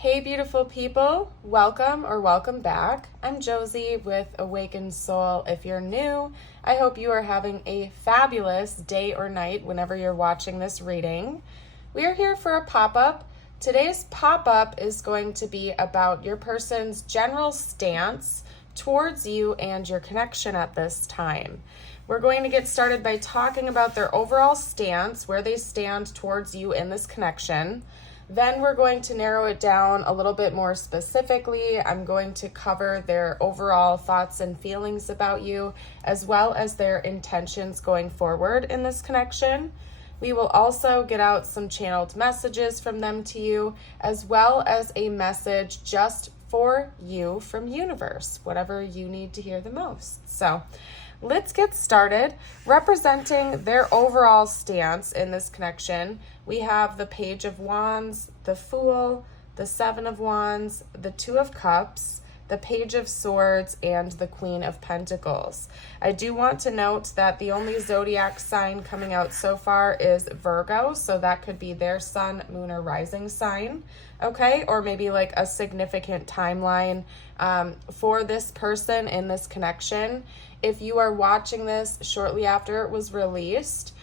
Hey beautiful people, welcome or welcome back. I'm Josie with Awakened Soul. If you're new, I hope you are having a fabulous day or night whenever you're watching this reading. We are here for a pop-up. Today's pop-up is going to be about your person's general stance towards you and your connection at this time. We're going to get started by talking about their overall stance, where they stand towards you in this connection. Then we're going to narrow it down a little bit more specifically. I'm going to cover their overall thoughts and feelings about you, as well as their intentions going forward in this connection. We will also get out some channeled messages from them to you, as well as a message just for you from universe, whatever you need to hear the most. So let's get started. Representing their overall stance in this connection, we have the Page of Wands, the Fool, the Seven of Wands, the Two of Cups, the Page of Swords, and the Queen of Pentacles. I do want to note that the only zodiac sign coming out so far is Virgo, so that could be their sun, moon, or rising sign, okay? Or maybe like a significant timeline for this person in this connection. If you are watching this shortly after it was released,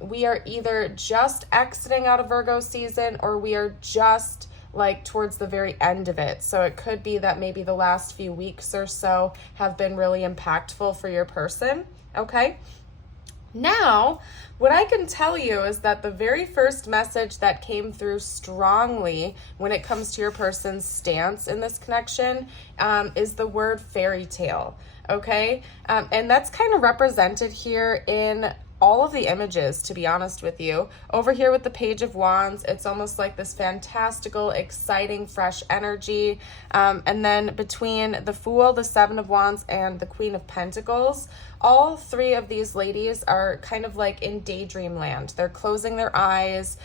we are either just exiting out of Virgo season or we are just like towards the very end of it. So it could be that maybe the last few weeks or so have been really impactful for your person, okay? Now, what I can tell you is that the very first message that came through strongly when it comes to your person's stance in this connection is the word fairy tale, okay? And that's kind of represented here in all of the images, to be honest with you. Over here with the Page of Wands, it's almost like this fantastical, exciting, fresh energy. And then between the Fool, the Seven of Wands, and the Queen of Pentacles, all three of these ladies are kind of like in daydream land. They're closing their eyes.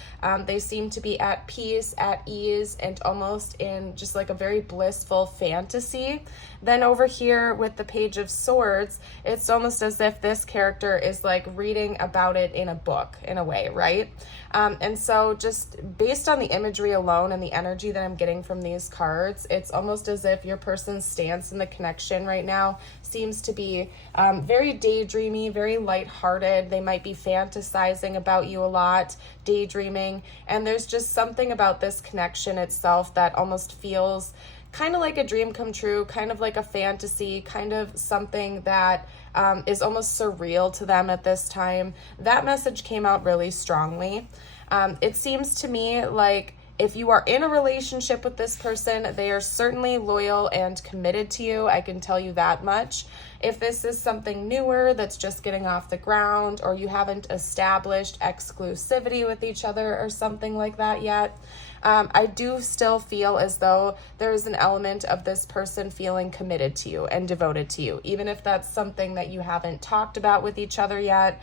They seem to be at peace, at ease, and almost in just like a very blissful fantasy. Then over here with the Page of Swords, it's almost as if this character is like reading about it in a book in a way, right? And so just based on the imagery alone and the energy that I'm getting from these cards, it's almost as if your person's stance in the connection right now seems to be very daydreamy, very lighthearted. They might be fantasizing about you a lot, daydreaming, and there's just something about this connection itself that almost feels kind of like a dream come true, kind of like a fantasy, kind of something that is almost surreal to them at this time. That message came out really strongly. It seems to me like if you are in a relationship with this person, they are certainly loyal and committed to you. I can tell you that much. If this is something newer that's just getting off the ground, or you haven't established exclusivity with each other or something like that yet, I do still feel as though there is an element of this person feeling committed to you and devoted to you, even if that's something that you haven't talked about with each other yet,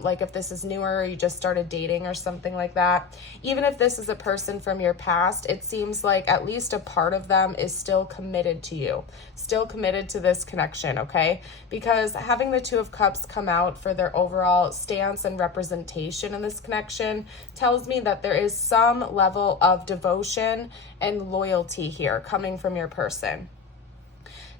like if this is newer or you just started dating or something like that. Even if this is a person from your past, it seems like at least a part of them is still committed to you, still committed to this connection, okay? Because having the Two of Cups come out for their overall stance and representation in this connection tells me that there is some level of devotion and loyalty here coming from your person.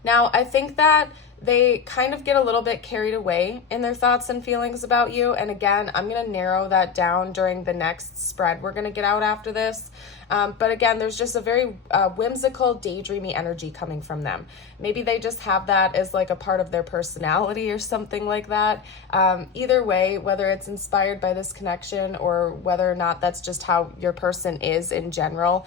Now, I think that they kind of get a little bit carried away in their thoughts and feelings about you. And again, I'm going to narrow that down during the next spread we're going to get out after this. But again, there's just a very whimsical, daydreamy energy coming from them. Maybe they just have that as like a part of their personality or something like that. Either way, whether it's inspired by this connection or whether or not that's just how your person is in general,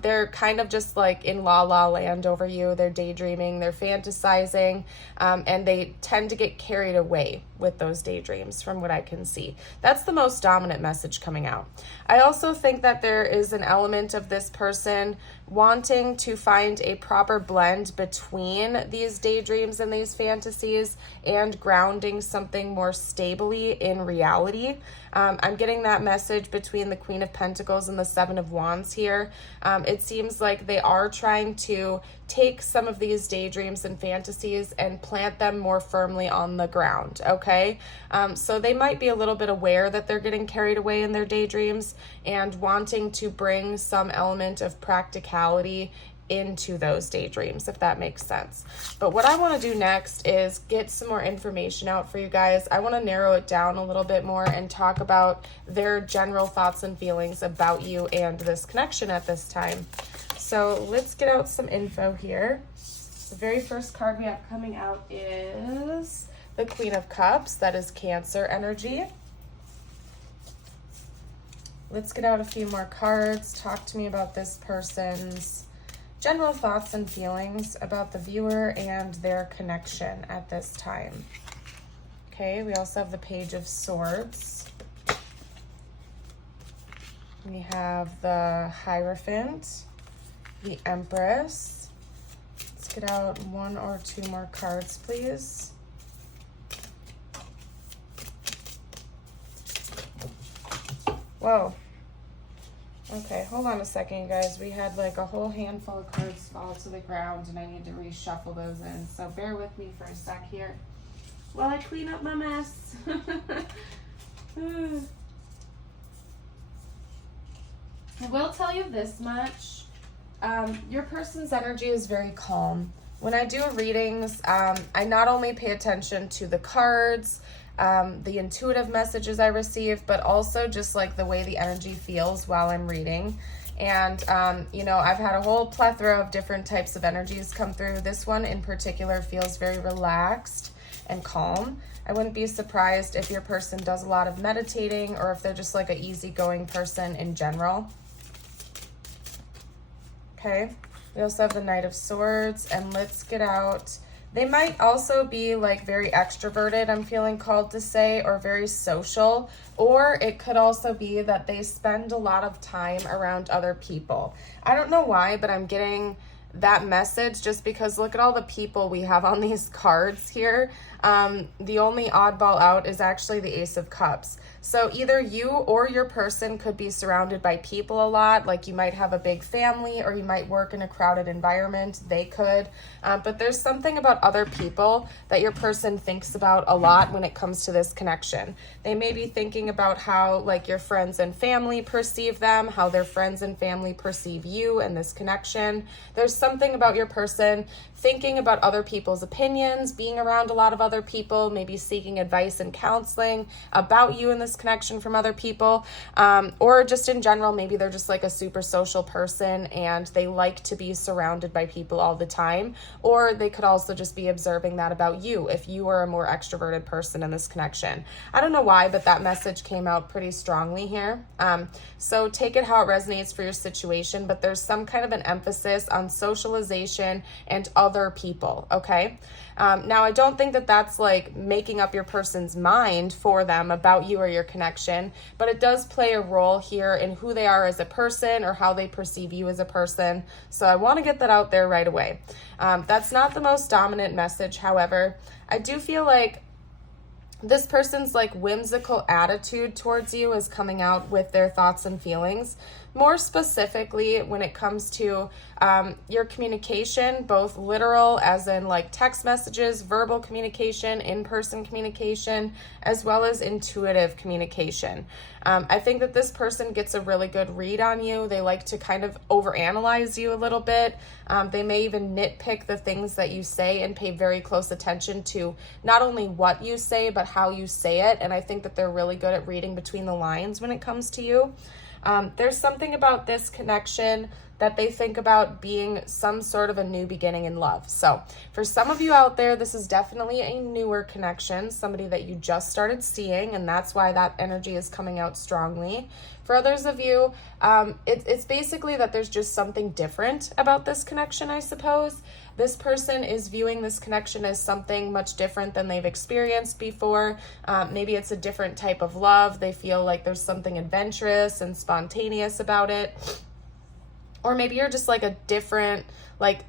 they're kind of just like in la la land over you. They're daydreaming, they're fantasizing, and they tend to get carried away with those daydreams from what I can see. That's the most dominant message coming out. I also think that there is an element of this person wanting to find a proper blend between these daydreams and these fantasies and grounding something more stably in reality. I'm getting that message between the Queen of Pentacles and the Seven of Wands here. It seems like they are trying to take some of these daydreams and fantasies and plant them more firmly on the ground, okay? So they might be a little bit aware that they're getting carried away in their daydreams and wanting to bring some element of practicality into those daydreams, if that makes sense. But what I want to do next is get some more information out for you guys. I want to narrow it down a little bit more and talk about their general thoughts and feelings about you and this connection at this time. So let's get out some info here. The very first card we have coming out is the Queen of Cups. That is Cancer energy. Let's get out a few more cards. Talk to me about this person's general thoughts and feelings about the viewer and their connection at this time. Okay, we also have the Page of Swords. We have the Hierophant, the Empress. Let's get out one or two more cards, please. Whoa. Okay, hold on a second, you guys. We had like a whole handful of cards fall to the ground, and I need to reshuffle those in. So bear with me for a sec here while I clean up my mess. I will tell you this much. Your person's energy is very calm. When I do readings, I not only pay attention to the cards, the intuitive messages I receive, but also just like the way the energy feels while I'm reading. And, you know, I've had a whole plethora of different types of energies come through. This one in particular feels very relaxed and calm. I wouldn't be surprised if your person does a lot of meditating or if they're just like an easygoing person in general. Okay, we also have the Knight of Swords, and let's get out. They might also be like very extroverted, I'm feeling called to say, or very social, or it could also be that they spend a lot of time around other people. I don't know why, but I'm getting that message just because look at all the people we have on these cards here. The only oddball out is actually the Ace of Cups. So either you or your person could be surrounded by people a lot, like you might have a big family or you might work in a crowded environment. They could, but there's something about other people that your person thinks about a lot when it comes to this connection. They may be thinking about how like your friends and family perceive them, how their friends and family perceive you and this connection. There's something about your person thinking about other people's opinions, being around a lot of other people, maybe seeking advice and counseling about you in this connection from other people, or just in general, maybe they're just like a super social person and they like to be surrounded by people all the time, or they could also just be observing that about you if you are a more extroverted person in this connection. I don't know why, but that message came out pretty strongly here. So take it how it resonates for your situation, but there's some kind of an emphasis on socialization and other people, okay? Now, I don't think that that's like making up your person's mind for them about you or your connection, but it does play a role here in who they are as a person or how they perceive you as a person. So I want to get that out there right away. That's not the most dominant message. However, I do feel like this person's like whimsical attitude towards you is coming out with their thoughts and feelings. More specifically, when it comes to your communication, both literal as in like text messages, verbal communication, in-person communication, as well as intuitive communication. I think that this person gets a really good read on you. They like to kind of overanalyze you a little bit. They may even nitpick the things that you say and pay very close attention to not only what you say, but how you say it. And I think that they're really good at reading between the lines when it comes to you. There's something about this connection that they think about being some sort of a new beginning in love. So for some of you out there, this is definitely a newer connection, somebody that you just started seeing, and that's why that energy is coming out strongly. For others of you, it's basically that there's just something different about this connection, I suppose. This person is viewing this connection as something much different than they've experienced before. Maybe it's a different type of love. They feel like there's something adventurous and spontaneous about it. Or maybe you're just like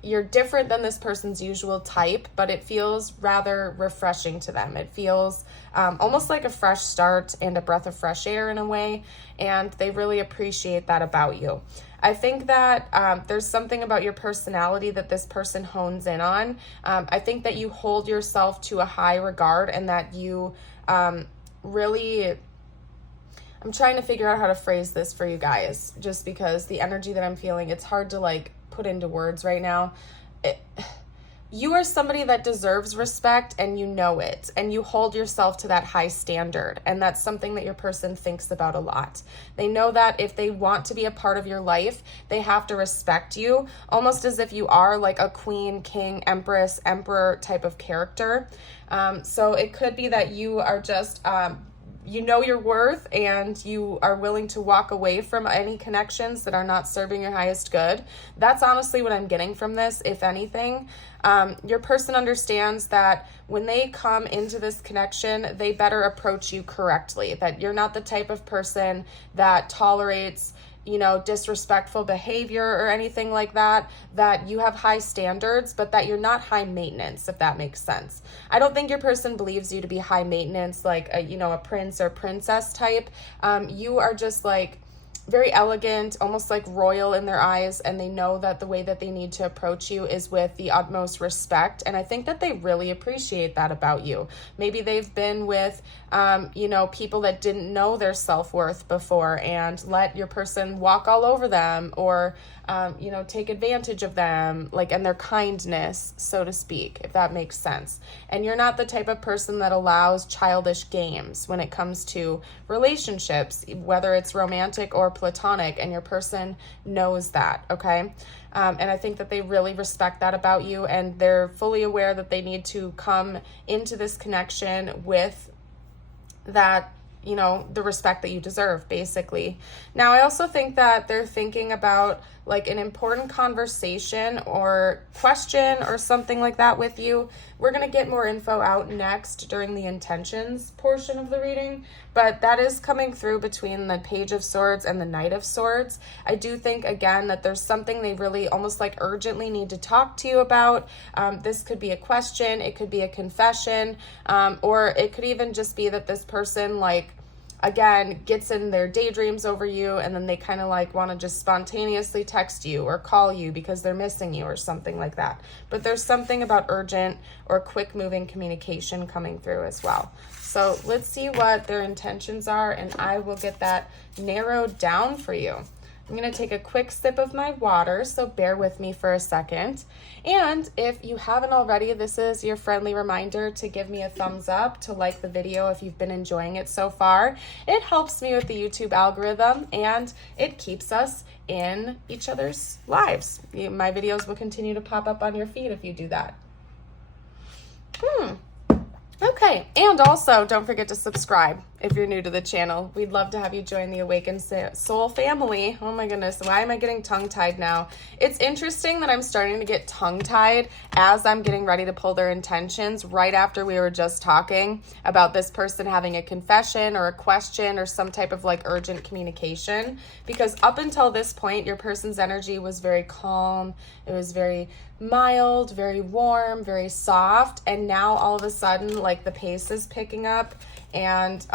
you're different than this person's usual type, but it feels rather refreshing to them. It feels almost like a fresh start and a breath of fresh air in a way, and they really appreciate that about you. I think that there's something about your personality that this person hones in on. I think that you hold yourself to a high regard, and that you really... I'm trying to figure out how to phrase this for you guys, just because the energy that I'm feeling, it's hard to like put into words right now. You are somebody that deserves respect, and you know it, and you hold yourself to that high standard, and that's something that your person thinks about a lot. They know that if they want to be a part of your life, they have to respect you, almost as if you are like a queen, king, empress, emperor type of character. So it could be that you are just... you know your worth, and you are willing to walk away from any connections that are not serving your highest good. That's honestly what I'm getting from this, if anything. Your person understands that when they come into this connection, they better approach you correctly, that you're not the type of person that tolerates, you know, disrespectful behavior or anything like that, that you have high standards, but that you're not high maintenance, if that makes sense. I don't think your person believes you to be high maintenance, like a, you know, a prince or princess type. You are just like very elegant, almost like royal in their eyes, and they know that the way that they need to approach you is with the utmost respect, and I think that they really appreciate that about you. Maybe they've been with you know, people that didn't know their self-worth before and let your person walk all over them, or you know, take advantage of them, like, and their kindness, so to speak, if that makes sense. And you're not the type of person that allows childish games when it comes to relationships, whether it's romantic or platonic, and your person knows that, okay? And I think that they really respect that about you, and they're fully aware that they need to come into this connection with that, you know, the respect that you deserve, basically. Now, I also think that they're thinking about like an important conversation or question or something like that with you. We're going to get more info out next during the intentions portion of the reading, but that is coming through between the Page of Swords and the Knight of Swords. I do think, again, that there's something they really almost like urgently need to talk to you about. This could be a question, it could be a confession, or it could even just be that this person, like, again, gets in their daydreams over you, and then they kind of like want to just spontaneously text you or call you because they're missing you or something like that. But there's something about urgent or quick moving communication coming through as well. So let's see what their intentions are, and I will get that narrowed down for you. I'm going to take a quick sip of my water, so bear with me for a second. And if you haven't already, this is your friendly reminder to give me a thumbs up, to like the video if you've been enjoying it so far. It helps me with the YouTube algorithm, and it keeps us in each other's lives. My videos will continue to pop up on your feed if you do that. Okay, and also don't forget to subscribe if you're new to the channel. We'd love to have you join the Awakened Soul family. Oh my goodness, why am I getting tongue-tied now? It's interesting that I'm starting to get tongue-tied as I'm getting ready to pull their intentions right after we were just talking about this person having a confession or a question or some type of like urgent communication. Because up until this point, your person's energy was very calm. It was very mild, very warm, very soft, and now all of a sudden, like, the pace is picking up, and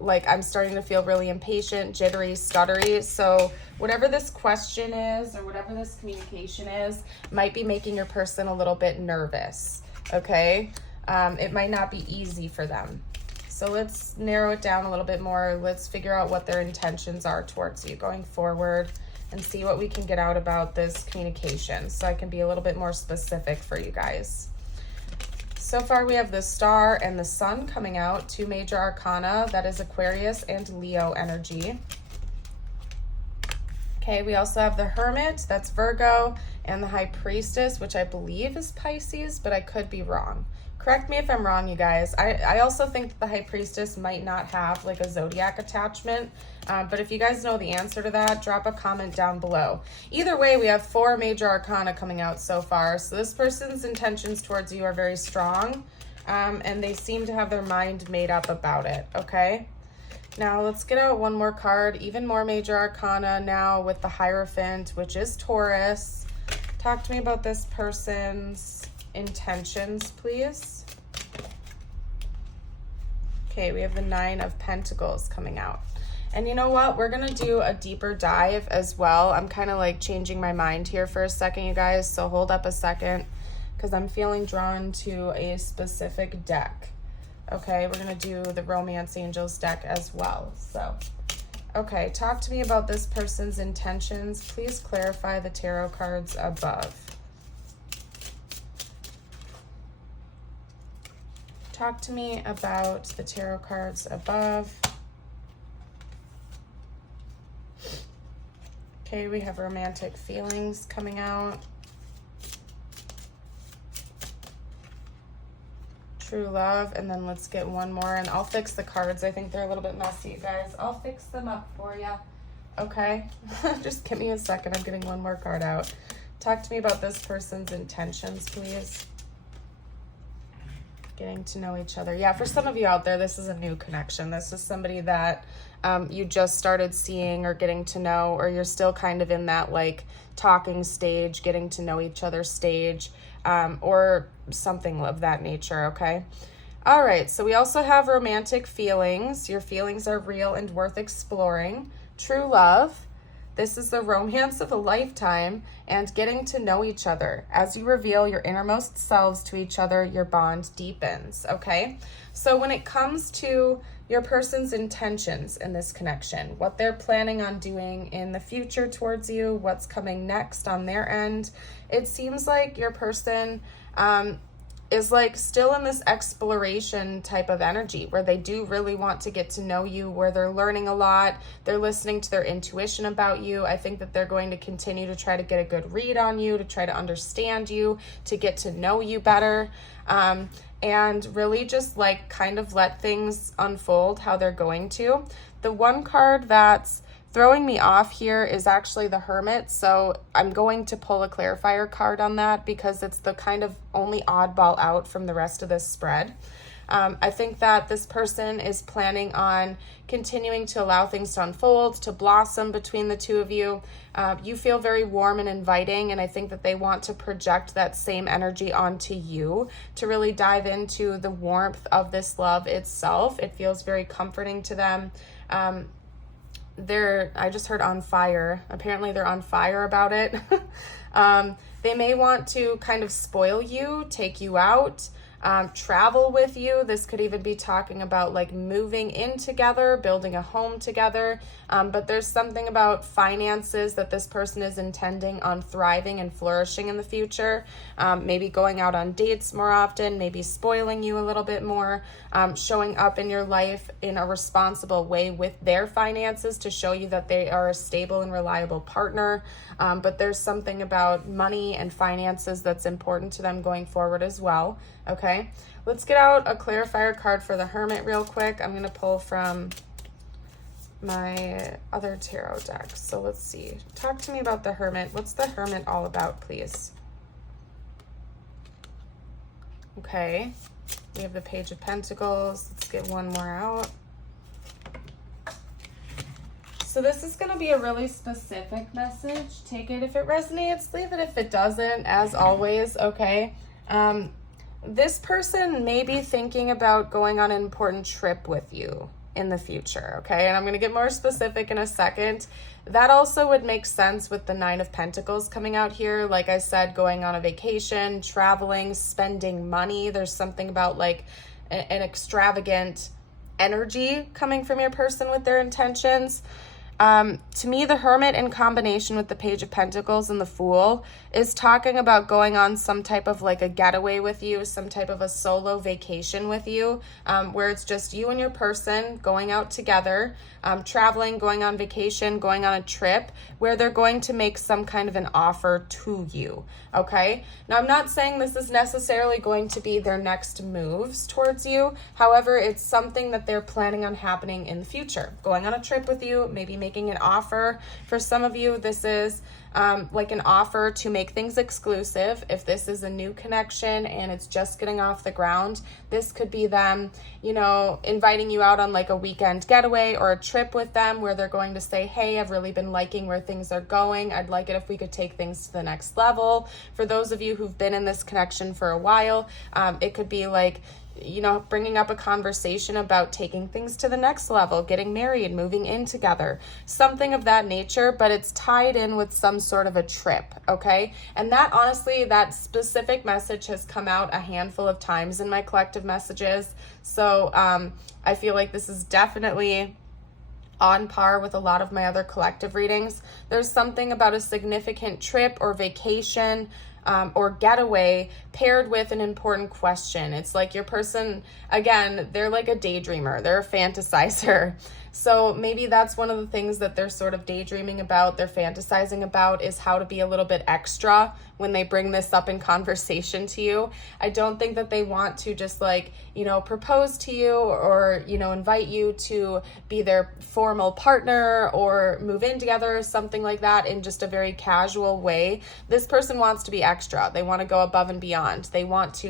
like, I'm starting to feel really impatient, jittery, stuttery. So whatever this question is, or whatever this communication is, might be making your person a little bit nervous, okay? It might not be easy for them. So let's narrow it down a little bit more. Let's figure out what their intentions are towards you going forward, and see what we can get out about this communication, so I can be a little bit more specific for you guys. So far we have the Star and the Sun coming out, two major arcana. That is Aquarius and Leo energy. Okay, we also have the Hermit, that's Virgo, and the High Priestess, which I believe is Pisces, but I could be wrong. Correct me if I'm wrong, you guys. I also think that the High Priestess might not have like a zodiac attachment, but if you guys know the answer to that, drop a comment down below. Either way, we have 4 major arcana coming out so far, so this person's intentions towards you are very strong, and they seem to have their mind made up about it, okay? Now let's get out one more card, even more major arcana now with the Hierophant, which is Taurus. Talk to me about this person's intentions, please. Okay, we have the 9 of Pentacles coming out. And you know what? We're going to do a deeper dive as well. I'm kind of like changing my mind here for a second, you guys. So hold up a second because I'm feeling drawn to a specific deck. Okay, we're going to do the Romance Angels deck as well. So, okay, talk to me about this person's intentions. Please clarify the tarot cards above. Talk to me about the tarot cards above. Okay, we have romantic feelings coming out. True love, and then let's get one more, and I'll fix the cards. I think they're a little bit messy, you guys. I'll fix them up for you. Okay, just give me a second. I'm getting one more card out. Talk to me about this person's intentions, please. Getting to know each other. Yeah, for some of you out there, this is a new connection. This is somebody that you just started seeing or getting to know, or you're still kind of in that like talking stage, getting to know each other stage, or something of that nature, okay? All right, so we also have romantic feelings. Your feelings are real and worth exploring. True love. This is the romance of a lifetime and getting to know each other. As you reveal your innermost selves to each other, your bond deepens, okay? So when it comes to your person's intentions in this connection, what they're planning on doing in the future towards you, what's coming next on their end, it seems like your person is like still in this exploration type of energy where they do really want to get to know you, where they're learning a lot. They're listening to their intuition about you. I think that they're going to continue to try to get a good read on you, to try to understand you, to get to know you better. And really just like kind of let things unfold how they're going to. The one card that's throwing me off here is actually the Hermit, so I'm going to pull a clarifier card on that because it's the kind of only oddball out from the rest of this spread. I think that this person is planning on continuing to allow things to unfold, to blossom between the two of you. You feel very warm and inviting, and I think that they want to project that same energy onto you to really dive into the warmth of this love itself. It feels very comforting to them. I just heard on fire. Apparently they're on fire about it. They may want to kind of spoil you, take you out, travel with you. This could even be talking about like moving in together, building a home together. But there's something about finances that this person is intending on thriving and flourishing in the future. Maybe going out on dates more often, maybe spoiling you a little bit more, showing up in your life in a responsible way with their finances to show you that they are a stable and reliable partner. But there's something about money and finances that's important to them going forward as well. Okay, let's get out a clarifier card for the Hermit real quick. I'm going to pull from my other tarot deck. So let's see. Talk to me about the Hermit. What's the Hermit all about, please? Okay, we have the Page of Pentacles. Let's get one more out. So this is going to be a really specific message. Take it if it resonates, leave it if it doesn't, as always, okay? This person may be thinking about going on an important trip with you in the future, okay? And I'm going to get more specific in a second. That also would make sense with the Nine of Pentacles coming out here. Like I said, going on a vacation, traveling, spending money. There's something about like an extravagant energy coming from your person with their intentions. To me, the Hermit in combination with the Page of Pentacles and the Fool is talking about going on some type of like a getaway with you, some type of a solo vacation with you, where it's just you and your person going out together, traveling, going on vacation, going on a trip, where they're going to make some kind of an offer to you, okay? Now, I'm not saying this is necessarily going to be their next moves towards you. However, it's something that they're planning on happening in the future. Going on a trip with you, maybe making an offer. For some of you, this is like an offer to make things exclusive. If this is a new connection and it's just getting off the ground, this could be them, you know, inviting you out on like a weekend getaway or a trip with them where they're going to say, hey, I've really been liking where things are going. I'd like it if we could take things to the next level. For those of you who've been in this connection for a while, it could be like bringing up a conversation about taking things to the next level, getting married, moving in together, something of that nature, but it's tied in with some sort of a trip, okay? And that, honestly, that specific message has come out a handful of times in my collective messages. So I feel like this is definitely on par with a lot of my other collective readings. There's something about a significant trip or vacation or getaway paired with an important question. It's like your person, again, they're like a daydreamer. They're a fantasizer. So maybe that's one of the things that they're sort of daydreaming about, they're fantasizing about, is how to be a little bit extra when they bring this up in conversation to you. I don't think that they want to just propose to you or, invite you to be their formal partner or move in together or something like that in just a very casual way. This person wants to be extra. They want to go above and beyond. They want to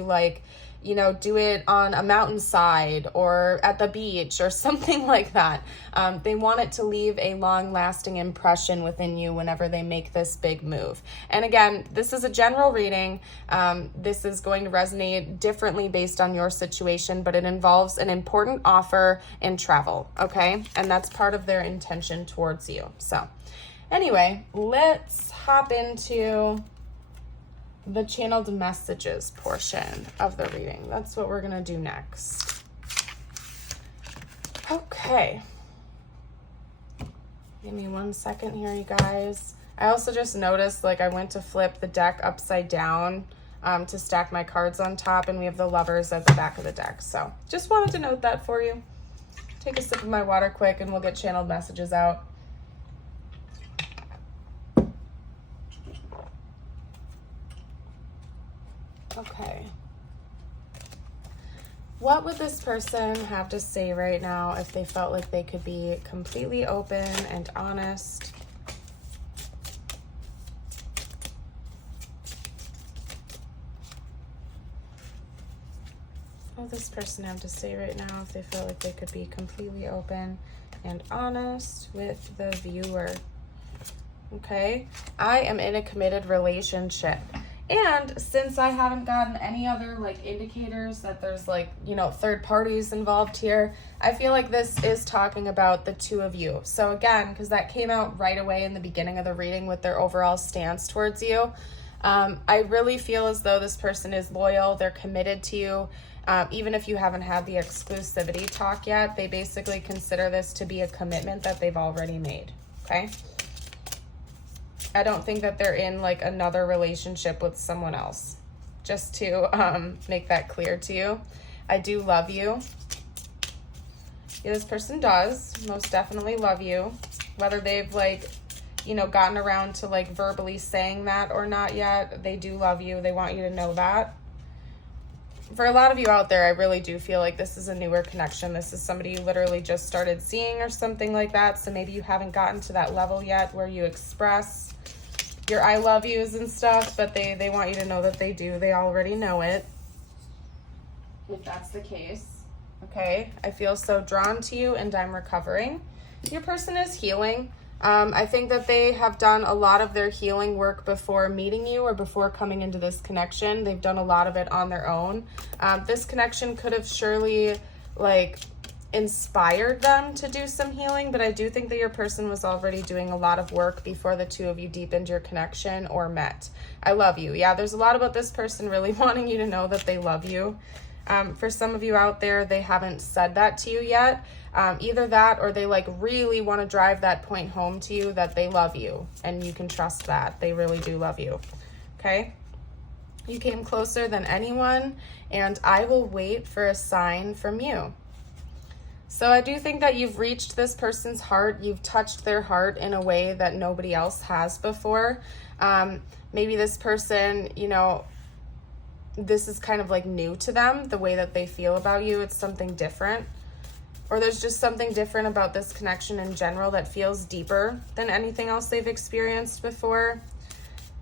do it on a mountainside or at the beach or something like that. They want it to leave a long-lasting impression within you whenever they make this big move. And again, this is a general reading. This is going to resonate differently based on your situation, but it involves an important offer and travel, okay? And that's part of their intention towards you. So anyway, let's hop into the channeled messages portion of the reading. That's what we're going to do next. Okay. Give me 1 second here, you guys. I also just noticed, I went to flip the deck upside down to stack my cards on top, and we have the Lovers at the back of the deck. So just wanted to note that for you. Take a sip of my water quick, and we'll get channeled messages out. Okay. What would this person have to say right now if they felt like they could be completely open and honest? What would this person have to say right now if they felt like they could be completely open and honest with the viewer? Okay. I am in a committed relationship. And since I haven't gotten any other indicators that there's third parties involved here, I feel like this is talking about the two of you. So again, because that came out right away in the beginning of the reading with their overall stance towards you, I really feel as though this person is loyal, they're committed to you. Even if you haven't had the exclusivity talk yet, they basically consider this to be a commitment that they've already made, okay? I don't think that they're in another relationship with someone else. Just to make that clear to you. I do love you. Yeah, this person does most definitely love you. Whether they've gotten around to verbally saying that or not yet, they do love you. They want you to know that. For a lot of you out there, I really do feel like this is a newer connection. This is somebody you literally just started seeing or something like that. So maybe you haven't gotten to that level yet where you express your I love yous and stuff, but they want you to know that they do. They already know it, if that's the case. Okay, I feel so drawn to you and I'm recovering. Your person is healing. I think that they have done a lot of their healing work before meeting you or before coming into this connection. They've done a lot of it on their own. This connection could have surely inspired them to do some healing, but I do think that your person was already doing a lot of work before the two of you deepened your connection or met. I love you. Yeah, there's a lot about this person really wanting you to know that they love you. For some of you out there, they haven't said that to you yet. Either that or they really want to drive that point home to you that they love you and you can trust that. They really do love you. Okay? You came closer than anyone and I will wait for a sign from you. So I do think that you've reached this person's heart. You've touched their heart in a way that nobody else has before. Maybe this person, this is kind of new to them, the way that they feel about you. It's something different. Or there's just something different about this connection in general that feels deeper than anything else they've experienced before.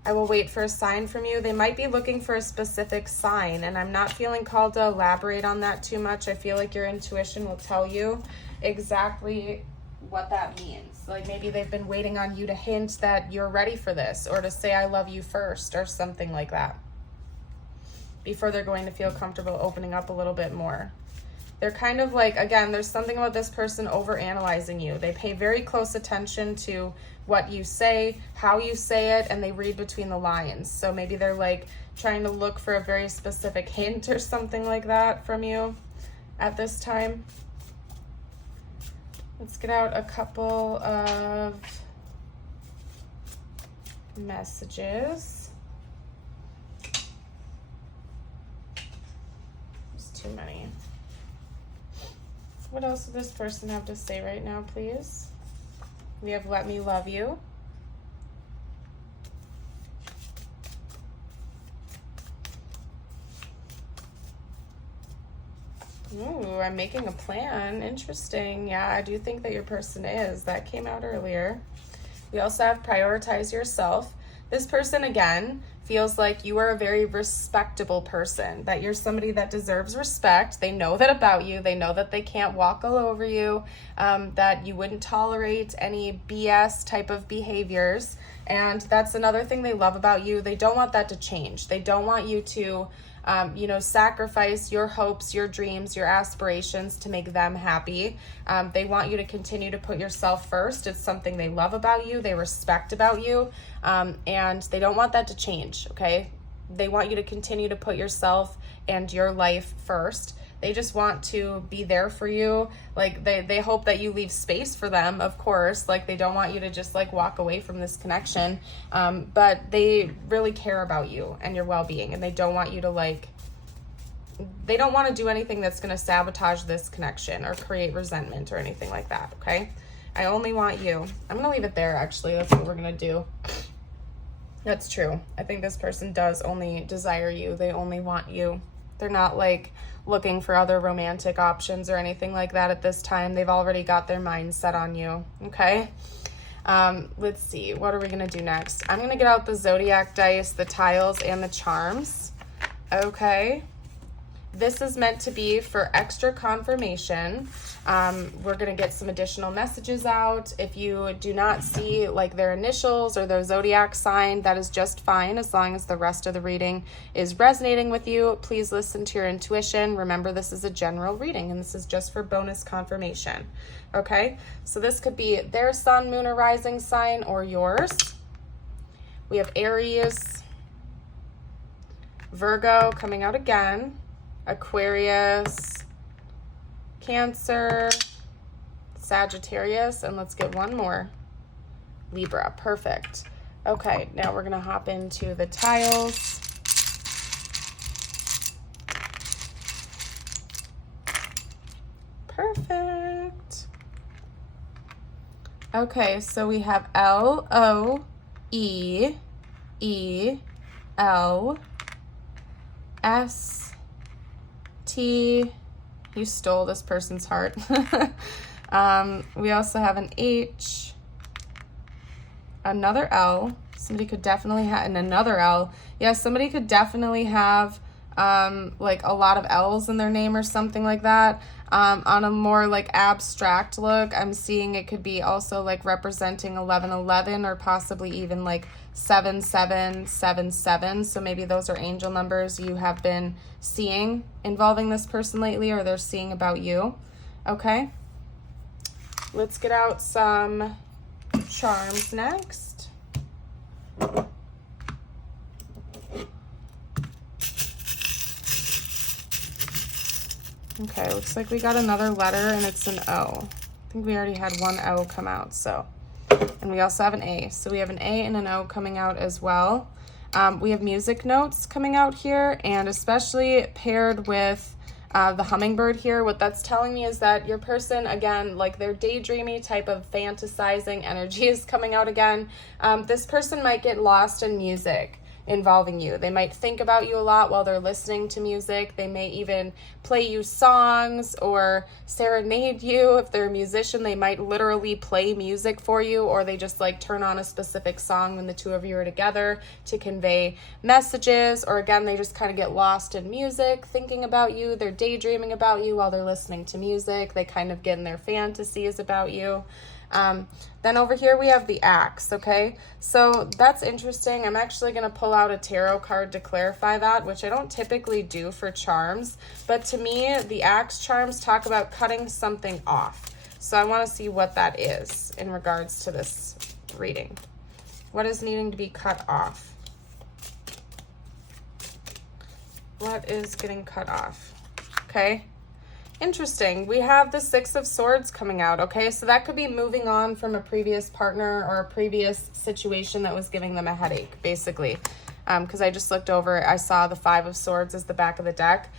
I will wait for a sign from you. They might be looking for a specific sign, and I'm not feeling called to elaborate on that too much. I feel like your intuition will tell you exactly what that means. Maybe they've been waiting on you to hint that you're ready for this or to say I love you first or something like that. before they're going to feel comfortable opening up a little bit more. They're kind of like, again, there's something about this person overanalyzing you. They pay very close attention to what you say, how you say it, and they read between the lines. So maybe they're like trying to look for a very specific hint or something like that from you at this time. Let's get out a couple of messages. There's too many. What else does this person have to say right now, please? We have let me love you. Ooh, I'm making a plan. Interesting. Yeah, I do think that your person is. That came out earlier. We also have prioritize yourself. This person, again, feels like you are a very respectable person, that you're somebody that deserves respect. They know that about you. They know that they can't walk all over you, that you wouldn't tolerate any BS type of behaviors. And that's another thing they love about you. They don't want that to change. They don't want you to sacrifice your hopes, your dreams, your aspirations to make them happy. They want you to continue to put yourself first. It's something they love about you, they respect about you, and they don't want that to change, okay? They want you to continue to put yourself and your life first. They just want to be there for you. Like they hope that you leave space for them, of course. Like they don't want you to just like walk away from this connection. But they really care about you and your well-being, and they don't want you to they don't want to do anything that's going to sabotage this connection or create resentment or anything like that, okay? I only want you. I'm going to leave it there, actually. That's what we're going to do. That's true. I think this person does only desire you. They only want you. They're not looking for other romantic options or anything like that at this time. They've already got their mind set on you, okay? Let's see, what are we gonna do next? I'm gonna get out the zodiac dice, the tiles, and the charms, okay? This is meant to be for extra confirmation. We're going to get some additional messages out. If you do not see their initials or their zodiac sign, that is just fine as long as the rest of the reading is resonating with you. Please listen to your intuition. Remember, this is a general reading and this is just for bonus confirmation. Okay, so this could be their sun, moon, or rising sign or yours. We have Aries, Virgo coming out again, Aquarius, Cancer, Sagittarius, and let's get one more, Libra. Perfect. Okay, now we're going to hop into the tiles. Perfect. Okay, so we have L-O-E-E-L-S-T. You stole this person's heart. We also have an H, another L. Somebody could definitely have, and another L. Yeah, somebody could definitely have a lot of L's in their name or something like that. On a more abstract look, I'm seeing it could be also representing 1111 or possibly even 7777. So maybe those are angel numbers you have been seeing involving this person lately, or they're seeing about you. Okay, let's get out some charms next. Okay, looks like we got another letter and it's an O. I think we already had one O come out, so. And we also have an A. So we have an A and an O coming out as well. We have music notes coming out here, and especially paired with the hummingbird here. What that's telling me is that your person, again, their daydreamy type of fantasizing energy is coming out again. This person might get lost in music involving you. They might think about you a lot while they're listening to music. They may even play you songs or serenade you. If they're a musician, they might literally play music for you, or they just turn on a specific song when the two of you are together to convey messages. Or again, they just kind of get lost in music, thinking about you. They're daydreaming about you while they're listening to music. They kind of get in their fantasies about you. Then over here we have the axe, okay? So that's interesting. I'm actually going to pull out a tarot card to clarify that, which I don't typically do for charms. But to me, the axe charms talk about cutting something off. So I want to see what that is in regards to this reading. What is needing to be cut off? What is getting cut off? Okay. Interesting. We have the Six of Swords coming out, okay? So that could be moving on from a previous partner or a previous situation that was giving them a headache, basically. Because I just looked over, I saw the Five of Swords as the back of the deck.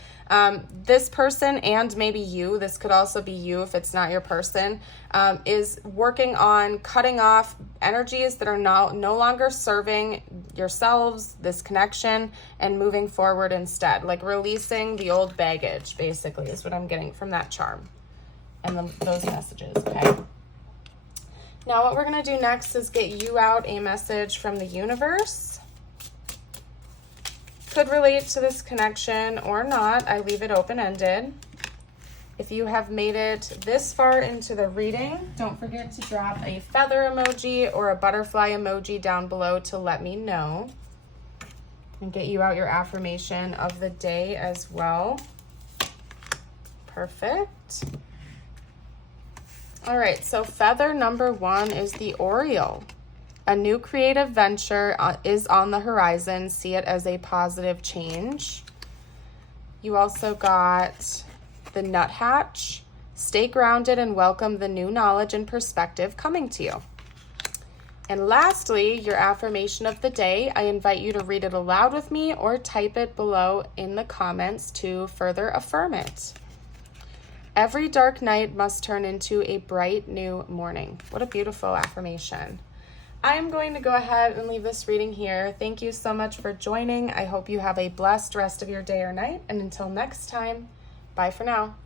This person, and maybe you, this could also be you if it's not your person, is working on cutting off energies that are no longer serving yourselves, this connection, and moving forward instead. Like releasing the old baggage, basically, is what I'm getting from that charm and those messages, okay? Now what we're going to do next is get you out a message from the universe. Could relate to this connection or not. I leave it open-ended. If you have made it this far into the reading, don't forget to drop a feather emoji or a butterfly emoji down below to let me know. And get you out your affirmation of the day as well. Perfect. All right, so feather number 1 is the Oriole. A new creative venture is on the horizon. See it as a positive change. You also got the Nuthatch. Stay grounded and welcome the new knowledge and perspective coming to you. And lastly, your affirmation of the day. I invite you to read it aloud with me or type it below in the comments to further affirm it. Every dark night must turn into a bright new morning. What a beautiful affirmation. I am going to go ahead and leave this reading here. Thank you so much for joining. I hope you have a blessed rest of your day or night. And until next time, bye for now.